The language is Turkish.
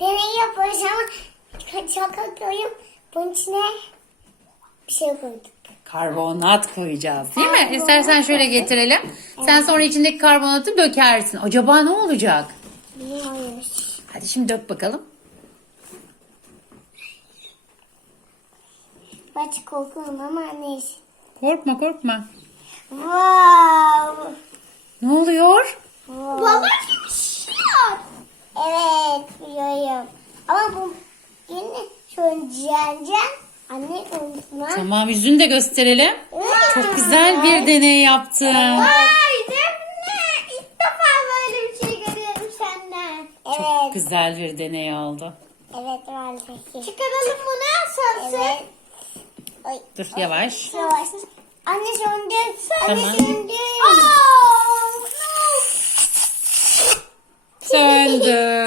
deney yapıyoruz ama şaka koyup bunun içine bir şey koyduk. Karbonat koyacağız değil mi? İstersen şöyle getirelim. Sen sonra içindeki karbonatı dökersin. Acaba ne olacak? Bilmiyoruz. Hadi şimdi dök bakalım. Başta korkuyorum ama neyse. Korkma korkma. Wow. Ne oluyor? Baba Ama bu yine şöyle cence anne unutma. Tamam yüzünü de gösterelim. Çok güzel bir deney yaptın. Vay Defne ilk defa böyle bir şey görüyorum senden. Çok Evet. güzel bir deney oldu. Evet vallahi. Çıkaralım bunu sensin. Evet. Ay. Dur yavaş. Yavaş. Anne söndür. Anne Tamam. söndür. Söndü.